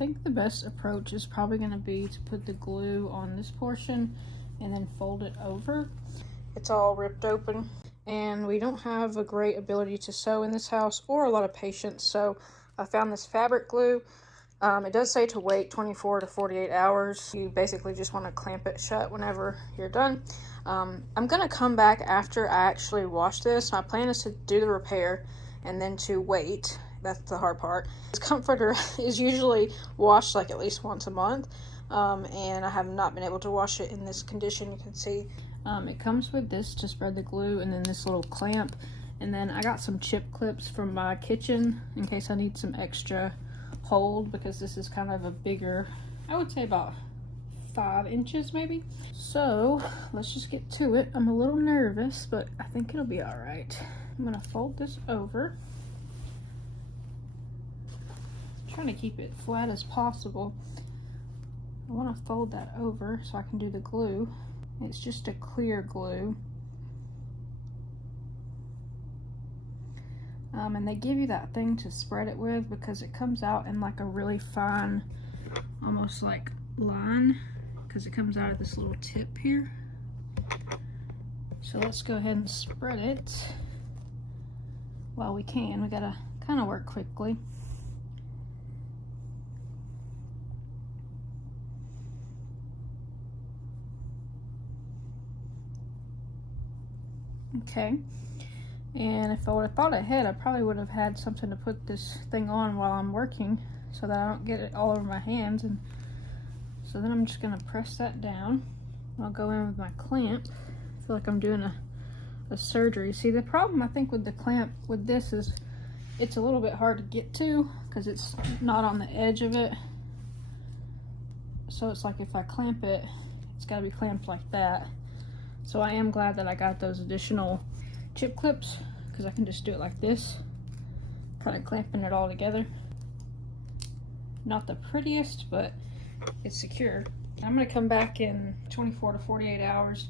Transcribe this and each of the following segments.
think the best approach is probably going to be to put the glue on this portion and then fold it over. It's all ripped open, and we don't have a great ability to sew in this house or a lot of patience, so I found this fabric glue. It does say to wait 24 to 48 hours. You basically just want to clamp it shut whenever you're done. I'm going to come back after I actually wash this. My plan is to do the repair and then to wait. That's the hard part. This comforter is usually washed like at least once a month, and I have not been able to wash it in this condition. You can see it comes with this to spread the glue, and then this little clamp, and then I got some chip clips from my kitchen in case I need some extra hold, because this is kind of a bigger, I would say about 5 inches maybe. So let's just get to it. I'm a little nervous, but I think it'll be all right. I'm gonna fold this over. I'm trying to keep it flat as possible. I want to fold that over so I can do the glue. It's just a clear glue. And they give you that thing to spread it with because it comes out in like a really fine, almost like line, because it comes out of this little tip here. So let's go ahead and spread it while we can. We gotta kind of work quickly. Okay. And if I would have thought ahead, I probably would have had something to put this thing on while I'm working so that I don't get it all over my hands. And so then I'm just going to press that down. I'll go in with my clamp. I feel like I'm doing a surgery. See, the problem I think with the clamp with this is it's a little bit hard to get to because it's not on the edge of it. So it's like if I clamp it, it's got to be clamped like that. So I am glad that I got those additional chip clips because I can just do it like this, kind of clamping it all together. Not the prettiest, but it's secure. I'm going to come back in 24 to 48 hours,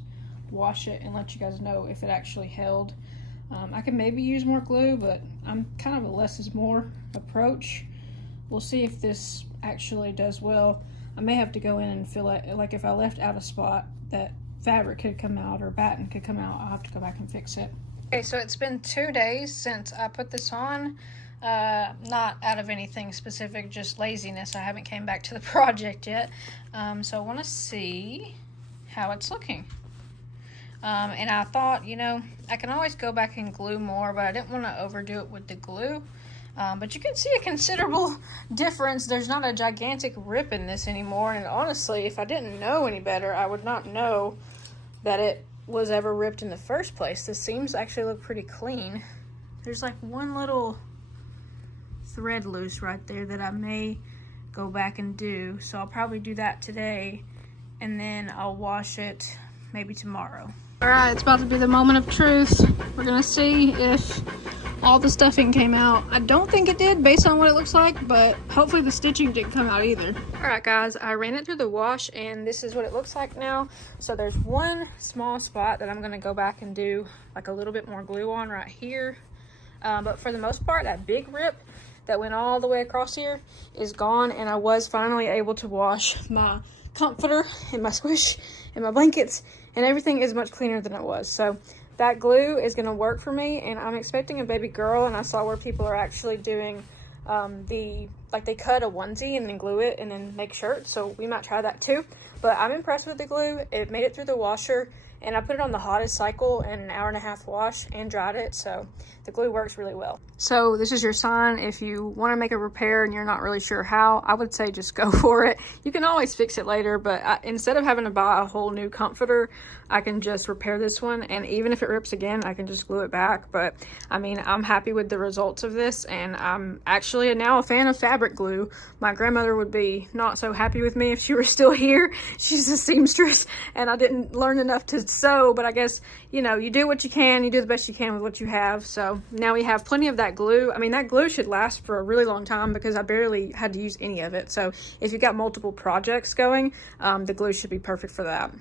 wash it, and let you guys know if it actually held. I can maybe use more glue, but I'm kind of a less is more approach. We'll see if this actually does well. I may have to go in and fill it, like if I left out a spot that fabric could come out or batten could come out, I'll have to go back and fix it. Okay, so it's been 2 days since I put this on. Not out of anything specific, just laziness. I haven't came back to the project yet. So I want to see how it's looking. And I thought, you know, I can always go back and glue more, but I didn't want to overdo it with the glue. But you can see a considerable difference. There's not a gigantic rip in this anymore. And honestly, if I didn't know any better, I would not know that it was ever ripped in the first place. The seams actually look pretty clean. There's like one little thread loose right there that I may go back and do. So I'll probably do that today, and then I'll wash it maybe tomorrow. All right, it's about to be the moment of truth. We're gonna see if all the stuffing came out. I don't think it did based on what it looks like, but hopefully the stitching didn't come out either. All right, guys, I ran it through the wash, and this is what it looks like now. So there's one small spot that I'm gonna go back and do like a little bit more glue on right here. But for the most part, that big rip that went all the way across here is gone, and I was finally able to wash my comforter and my squish and my blankets, and everything is much cleaner than it was. So that glue is going to work for me, and I'm expecting a baby girl, and I saw where people are actually doing like they cut a onesie and then glue it and then make shirts, so we might try that too. But I'm impressed with the glue. It made it through the washer, and I put it on the hottest cycle in an 1.5 hour wash and dried it, so the glue works really well. So this is your sign. If you want to make a repair and you're not really sure how, I would say just go for it. You can always fix it later, but instead of having to buy a whole new comforter, I can just repair this one, and even if it rips again, I can just glue it back. But I mean, I'm happy with the results of this, and I'm actually now a fan of fabric glue. My grandmother would be not so happy with me if she were still here. She's a seamstress, and I didn't learn enough to sew, but I guess, you know, you do what you can, you do the best you can with what you have. So now we have plenty of that glue. I mean, that glue should last for a really long time because I barely had to use any of it. So if you've got multiple projects going, the glue should be perfect for that.